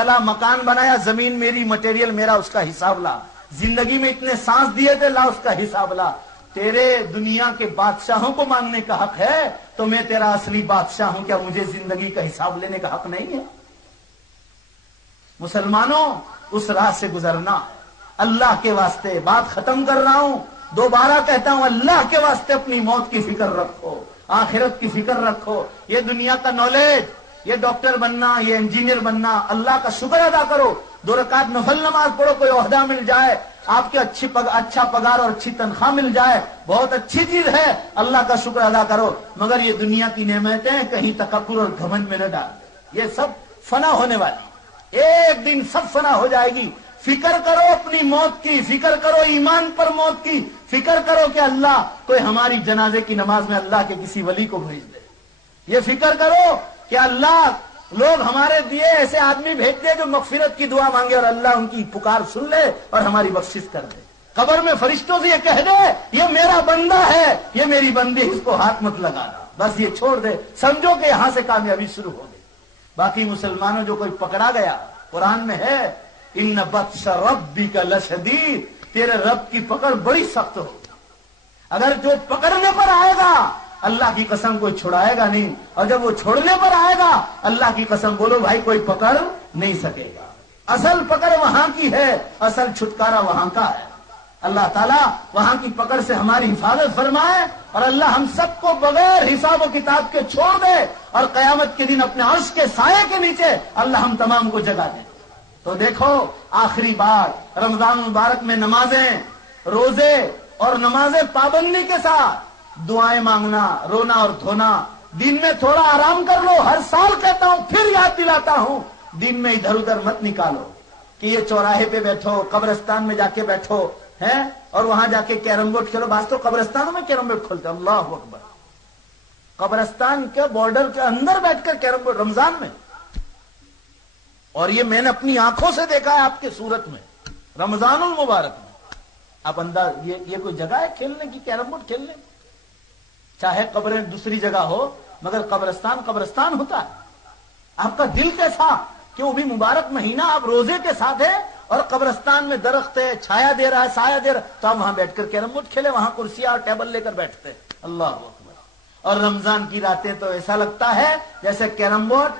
چلا مکان بنایا، زمین میری، مٹیریل میرا، اس کا حساب لا. زندگی میں اتنے سانس دیے تھے، لا اس کا حساب لا. تیرے دنیا کے بادشاہوں کو مانگنے کا حق ہے تو میں تیرا اصلی بادشاہ ہوں، کیا مجھے زندگی کا حساب لینے کا حق نہیں ہے؟ مسلمانوں، اس راہ سے گزرنا. اللہ کے واسطے بات ختم کر رہا ہوں، دوبارہ کہتا ہوں، اللہ کے واسطے اپنی موت کی فکر رکھو، آخرت کی فکر رکھو. یہ دنیا کا نالج، یہ ڈاکٹر بننا، یہ انجینئر بننا، اللہ کا شکر ادا کرو. 2 رکعت نفل نماز پڑھو، کوئی عہدہ مل جائے، آپ کے اچھا پگار اور اچھی تنخواہ مل جائے، بہت اچھی چیز ہے، اللہ کا شکر ادا کرو. مگر یہ دنیا کی نعمتیں کہیں تکبر اور گھمنڈ میں نہ ڈال. یہ سب فنا ہونے والی، ایک دن سب فنا ہو جائے گی. فکر کرو اپنی موت کی، فکر کرو ایمان پر موت کی، فکر کرو کہ اللہ کوئی ہماری جنازے کی نماز میں اللہ کے کسی ولی کو بھیج دے. یہ فکر کرو کہ اللہ لوگ ہمارے دیے ایسے آدمی بھیج دے جو مغفرت کی دعا مانگے اور اللہ ان کی پکار سن لے اور ہماری بخشش کر دے. قبر میں فرشتوں سے یہ کہہ دے، یہ میرا بندہ ہے، یہ میری بندی، اس کو ہاتھ مت لگانا، بس یہ چھوڑ دے، سمجھو کہ یہاں سے کامیابی شروع ہو گئی. باقی مسلمانوں جو کوئی پکڑا گیا، قرآن میں ہے ان بطش ربک لشدید، تیرے رب کی پکڑ بڑی سخت ہوگی. اگر جو پکڑنے پر آئے گا اللہ کی قسم کوئی چھڑائے گا نہیں، اور جب وہ چھوڑنے پر آئے گا اللہ کی قسم بولو بھائی کوئی پکڑ نہیں سکے گا. اصل پکڑ وہاں کی ہے، اصل چھٹکارا وہاں کا ہے. اللہ تعالیٰ وہاں کی پکڑ سے ہماری حفاظت فرمائے اور اللہ ہم سب کو بغیر حساب و کتاب کے چھوڑ دے اور قیامت کے دن اپنے عرش کے سائے کے نیچے اللہ ہم تمام کو جگہ دے. تو دیکھو آخری بات، رمضان مبارک میں نمازیں، روزے اور نمازیں پابندی کے ساتھ، دعائیں مانگنا، رونا اور دھونا. دن میں تھوڑا آرام کر لو، ہر سال کہتا ہوں، پھر یاد دلاتا ہوں، دن میں ادھر ادھر مت نکالو کہ یہ چوراہے پہ بیٹھو، قبرستان میں جا کے بیٹھو ہیں اور وہاں جا کے کیرم بورڈ کھیلو. بعض تو قبرستانوں میں کیرم بورڈ کھولتے ہیں، اللہ اکبر، قبرستان کے بارڈر کے اندر بیٹھ کر کیرم بورڈ رمضان میں. اور یہ میں نے اپنی آنکھوں سے دیکھا ہے آپ کے صورت میں رمضان المبارک میں. آپ انداز، یہ کوئی جگہ ہے کھیلنے کی، کیرم بورڈ کھیلنے کی؟ چاہے قبریں دوسری جگہ ہو مگر قبرستان قبرستان ہوتا ہے. آپ کا دل کیسا کہ وہ بھی مبارک مہینہ آپ روزے کے ساتھ ہے اور قبرستان میں درخت ہے، چھایا دے رہا ہے، سایہ دے رہا ہے، تو آپ وہاں بیٹھ کر کیرم بورڈ کھیلے، وہاں کرسیاں اور ٹیبل لے کر بیٹھتے ہیں. اللہ اکبر. اور رمضان کی راتیں تو ایسا لگتا ہے جیسے کیرم بورڈ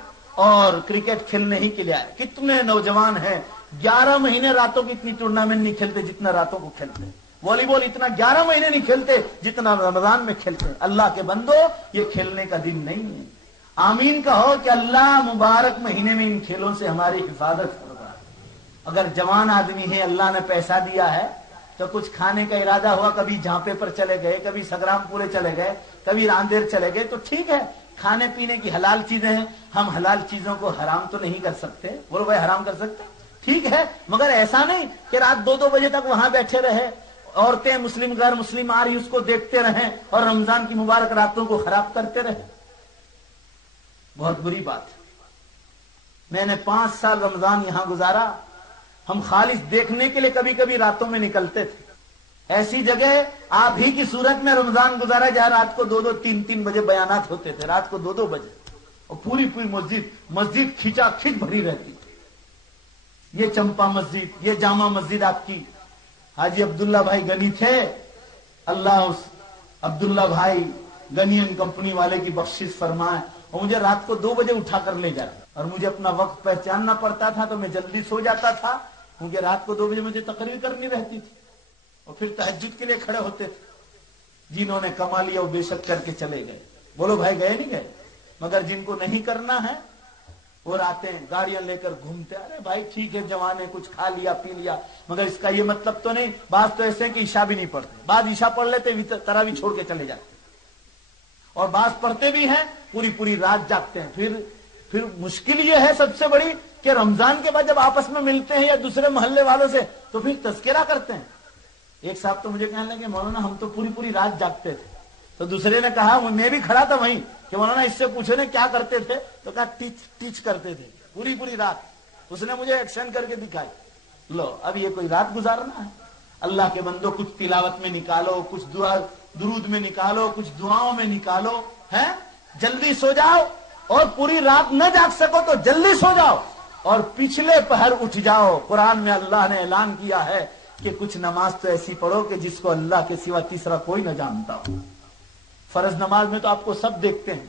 اور کرکٹ کھیلنے ہی کے لیے آئے. کتنے نوجوان ہیں 11 مہینے راتوں کی اتنی ٹورنامنٹ نہیں کھیلتے جتنا راتوں کو کھیلتے ہیں. والی بال اتنا 11 مہینے نہیں کھیلتے جتنا رمضان میں کھیلتے ہیں. اللہ کے بندو، یہ کھیلنے کا دن نہیں ہے. آمین کہو کہ اللہ مبارک مہینے میں ان کھیلوں سے ہماری حفاظت کروا. اگر جوان آدمی ہے، اللہ نے پیسہ دیا ہے تو کچھ کھانے کا ارادہ ہوا، کبھی جھانپے پر چلے گئے، کبھی سگرام پورے چلے گئے، کبھی راندیر چلے گئے، تو ٹھیک ہے، کھانے پینے کی حلال چیزیں ہیں. ہم حلال چیزوں کو حرام تو نہیں کر سکتے، بولو بھائی حرام کر سکتے، ٹھیک ہے، مگر ایسا نہیں کہ رات 2 بجے تک وہاں بیٹھے رہے، عورتیں مسلم غیر مسلم آ رہی اس کو دیکھتے رہیں اور رمضان کی مبارک راتوں کو خراب کرتے رہے. بہت بری بات ہے. میں نے 5 سال رمضان یہاں گزارا. ہم خالص دیکھنے کے لیے کبھی کبھی راتوں میں نکلتے تھے. ایسی جگہ آپ ہی کی صورت میں رمضان گزارا جہاں رات کو 2-2 3-3 بجے بیانات ہوتے تھے، رات کو 2-2 بجے، اور پوری مسجد کھچا کھچ بھری رہتی تھی. یہ چمپا مسجد، یہ جامع مسجد آپ کی حاجی عبداللہ بھائی غنی تھے، اللہ اس عبداللہ بھائی غنی اینڈ کمپنی والے کی بخشش فرمائے. اور مجھے رات کو 2 بجے اٹھا کر لے جاتے اور مجھے اپنا وقت پہچاننا پڑتا تھا تو میں جلدی سو جاتا تھا کیونکہ رات کو 2 بجے مجھے تقریر کرنی رہتی تھی. اور پھر تہجد کے لیے کھڑے ہوتے تھے. جنہوں نے کما لیا وہ بے شک کر کے چلے گئے. بولو بھائی گئے نہیں گئے؟ مگر جن کو نہیں کرنا ہے وہ راتیں گاڑیاں لے کر گھومتے. ارے بھائی ٹھیک ہے، جوان ہے، کچھ کھا لیا پی لیا، مگر اس کا یہ مطلب تو نہیں. بعض تو ایسے ہیں کہ عشاء بھی نہیں پڑھتے، بعض عشاء پڑھ لیتے تراویح چھوڑ کے چلے جاتے، اور بعض پڑھتے بھی ہیں، پوری رات جاگتے ہیں. پھر مشکل یہ ہے سب سے بڑی کہ رمضان کے بعد جب آپس میں ملتے ہیں یا دوسرے محلے والوں سے تو پھر تذکرہ کرتے ہیں. ایک صاحب تو مجھے کہنے لگے مولانا ہم تو پوری رات جاگتے تھے. تو دوسرے نے کہا، میں بھی کھڑا تھا وہیں، کہ مولانا اس سے پوچھو نا کیا کرتے تھے؟ تو کہا ٹیچ کرتے تھے پوری رات. اس نے مجھے ایکشن کر کے دکھائی. لو اب یہ کوئی رات گزارنا ہے؟ اللہ کے بندو کچھ تلاوت میں نکالو، کچھ درود میں نکالو، کچھ دعاؤں میں نکالو، ہیں جلدی سو جاؤ. اور پوری رات نہ جاگ سکو تو جلدی سو جاؤ اور پچھلے پہر اٹھ جاؤ. قرآن میں اللہ نے اعلان کیا ہے کہ کچھ نماز تو ایسی پڑھو کہ جس کو اللہ کے سوا تیسرا کوئی نہ جانتا ہو. فرض نماز میں تو آپ کو سب دیکھتے ہیں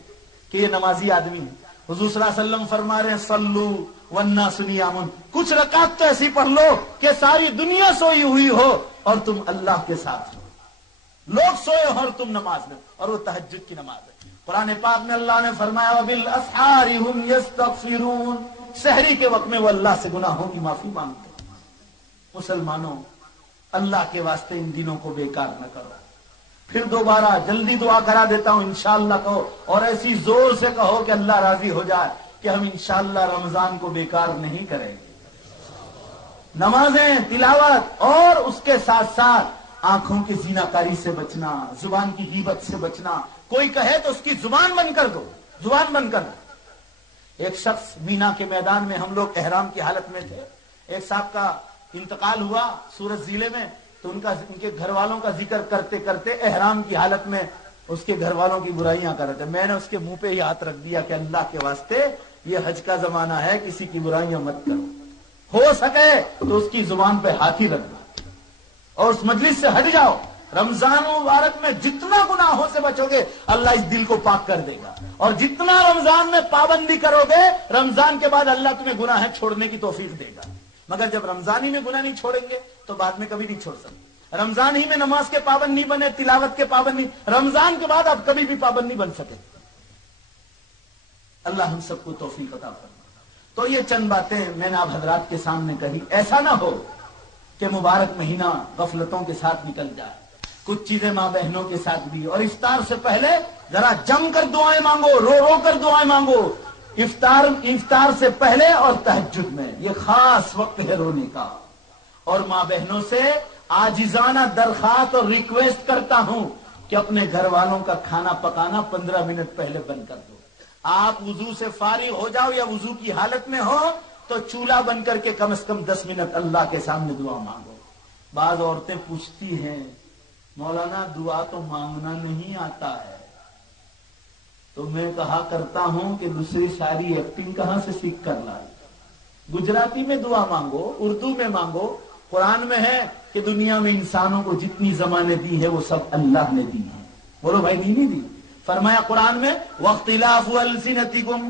کہ یہ نمازی آدمی ہے. حضور صلی اللہ علیہ وسلم فرما رہے ہیں صلو والناس نیام. کچھ رکعت تو ایسی پڑھ لو کہ ساری دنیا سوئی ہوئی ہو اور تم اللہ کے ساتھ ہو. لوگ سوئے ہو اور تم نماز میں، اور وہ تہجد کی نماز ہے. قرآن پاک میں اللہ نے فرمایا وبالاسحار هم یستغفرون. سحری کے وقت میں وہ اللہ سے گناہوں کی معافی مانگتے ہیں. مسلمانوں، اللہ کے واسطے ان دنوں کو بیکار نہ کرو. پھر دوبارہ جلدی دعا کرا دیتا ہوں، انشاءاللہ کہو، اور ایسی زور سے کہو کہ اللہ راضی ہو جائے کہ ہم انشاءاللہ رمضان کو بیکار نہیں کریں گے. نمازیں، تلاوت، اور اس کے ساتھ ساتھ آنکھوں کی زیناکاری سے بچنا، زبان کی غیبت سے بچنا. کوئی کہے تو اس کی زبان بند کر دو، زبان بند کر دو. ایک شخص مینا کے میدان میں، ہم لوگ احرام کی حالت میں تھے، ایک صاحب کا انتقال ہوا سورت ضلع میں، تو ان کے گھر والوں کا ذکر کرتے کرتے احرام کی حالت میں اس کے گھر والوں کی برائیاں کر رہے تھے. میں نے اس کے منہ پہ ہی ہاتھ رکھ دیا کہ اللہ کے واسطے یہ حج کا زمانہ ہے، کسی کی برائیاں مت کرو. ہو سکے تو اس کی زبان پہ ہاتھ ہی رکھ دو اور اس مجلس سے ہٹ جاؤ. رمضان مبارک میں جتنا گناہوں سے بچو گے اللہ اس دل کو پاک کر دے گا، اور جتنا رمضان میں پابندی کرو گے رمضان کے بعد اللہ تمہیں گناہ چھوڑنے کی توفیق دے گا. مگر جب رمضان ہی میں گناہ نہیں چھوڑیں گے تو بعد میں کبھی نہیں چھوڑ سکتے. رمضان ہی میں نماز کے پابند نہیں بنے، تلاوت کے پابند نہیں، رمضان کے بعد آپ کبھی بھی پابند نہیں بن سکے. اللہ ہم سب کو توفیق عطا فرمائے. تو یہ چند باتیں میں نے آپ حضرات کے سامنے کہی. ایسا نہ ہو کہ مبارک مہینہ غفلتوں کے ساتھ نکل جائے. کچھ چیزیں ماں بہنوں کے ساتھ بھی، اور افطار سے پہلے ذرا جم کر دعائیں مانگو، رو رو کر دعائیں مانگو. افطار سے پہلے اور تہجد میں یہ خاص وقت ہے رونے کا. اور ماں بہنوں سے عاجزانہ درخواست اور ریکویسٹ کرتا ہوں کہ اپنے گھر والوں کا کھانا پکانا 15 منٹ پہلے بند کر دو. آپ وضو سے فارغ ہو جاؤ یا وضو کی حالت میں ہو تو چولہا بند کر کے کم از کم 10 منٹ اللہ کے سامنے دعا مانگو. بعض عورتیں پوچھتی ہیں مولانا دعا تو مانگنا نہیں آتا ہے. تو میں کہا کرتا ہوں کہ دوسری ساری ایکٹنگ کہاں سے سیکھ کر لائی. گجراتی میں دعا مانگو، اردو میں مانگو. قرآن میں ہے کہ دنیا میں انسانوں کو جتنی زبانیں دی ہے وہ سب اللہ نے دی ہیں. بولو بھائی دی نہیں دی؟ فرمایا قرآن میں واختلاف السنتکم،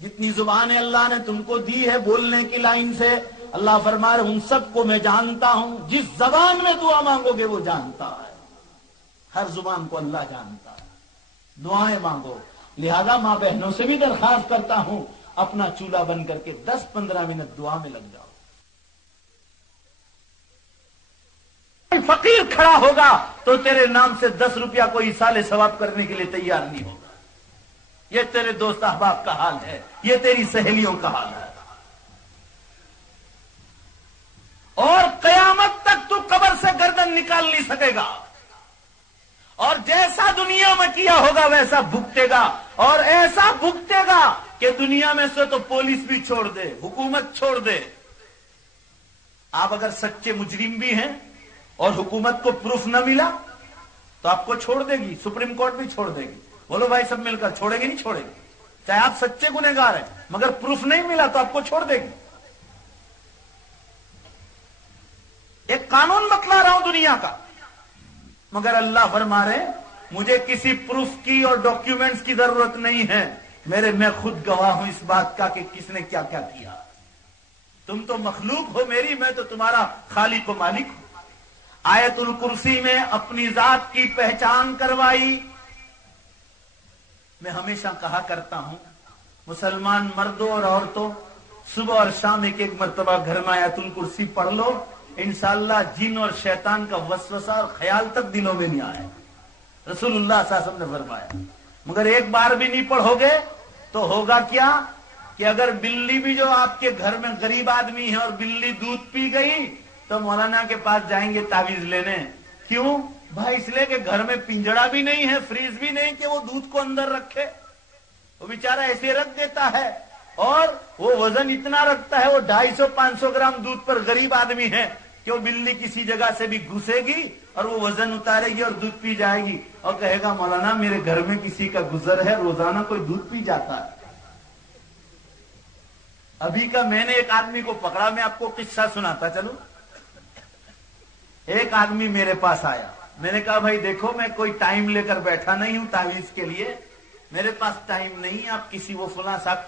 جتنی زبانیں اللہ نے تم کو دی ہے بولنے کی لائن سے، اللہ فرما رہے ان سب کو میں جانتا ہوں. جس زبان میں دعا مانگو گے وہ جانتا ہے. ہر زبان کو اللہ جانتا ہے. دعائیں مانگو. لہذا ماں بہنوں سے بھی درخواست کرتا ہوں اپنا چولہا بند کر کے 10-15 منٹ دعا میں لگ جاؤ. فقیر کھڑا ہوگا تو تیرے نام سے 10 روپیہ کوئی ایصال ثواب کرنے کے لیے تیار نہیں ہوگا. یہ تیرے دوست احباب کا حال ہے، یہ تیری سہیلیوں کا حال ہے. اور قیامت تک تو قبر سے گردن نکال نہیں سکے گا. اور جیسا دنیا میں کیا ہوگا ویسا بھگتے گا، اور ایسا بھگتے گا کہ دنیا میں سے تو پولیس بھی چھوڑ دے، حکومت چھوڑ دے. آپ اگر سچے مجرم بھی ہیں اور حکومت کو پروف نہ ملا تو آپ کو چھوڑ دے گی، سپریم کورٹ بھی چھوڑ دے گی. بولو بھائی سب مل کر چھوڑے گی نہیں چھوڑے گی؟ چاہے آپ سچے گنہگار ہیں مگر پروف نہیں ملا تو آپ کو چھوڑ دے گی. ایک قانون بتلا رہا ہوں دنیا کا، مگر اللہ فرما رہے مجھے کسی پروف کی اور ڈاکیومنٹس کی ضرورت نہیں ہے. میں خود گواہ ہوں اس بات کا کہ کس نے کیا کیا کیا. تم تو مخلوق ہو میری، میں تو تمہارا خالق و مالک ہوں. آیت الکرسی میں اپنی ذات کی پہچان کروائی. میں ہمیشہ کہا کرتا ہوں مسلمان مردوں اور عورتوں صبح اور شام ایک مرتبہ گھر میں آیت الکرسی پڑھ لو، انشاءاللہ جن اور شیطان کا وسوسہ اور خیال تک دلوں میں نہیں آئے. رسول اللہ صلی اللہ علیہ وسلم نے فرمایا. مگر ایک بار بھی نہیں پڑھو گے تو ہوگا کیا کہ اگر بلی بھی جو آپ کے گھر میں غریب آدمی ہے اور بلی دودھ پی گئی تو مولانا کے پاس جائیں گے تعویذ لینے. کیوں بھائی؟ اس لیے کہ گھر میں پنجڑا بھی نہیں ہے، فریز بھی نہیں کہ وہ دودھ کو اندر رکھے. وہ بیچارہ ایسے رکھ دیتا ہے اور وہ وزن اتنا رکھتا ہے، وہ 250-500 گرام دودھ پر غریب آدمی ہے کہ وہ بلی کسی جگہ سے بھی گھسے گی اور وہ وزن اتارے گی اور دودھ پی جائے گی اور کہے گا مولانا میرے گھر میں کسی کا گزر ہے، روزانہ کوئی دودھ پی جاتا ہے. ابھی کا میں نے ایک آدمی کو پکڑا، میں آپ کو قصہ سناتا چلوں۔ ایک آدمی میرے پاس آیا، میں نے کہا بھائی دیکھو میں کوئی ٹائم لے کر بیٹھا نہیں ہوں تعویذ کے لیے، میرے پاس ٹائم نہیں ہے، آپ کسی وہ فلاں صاحب کے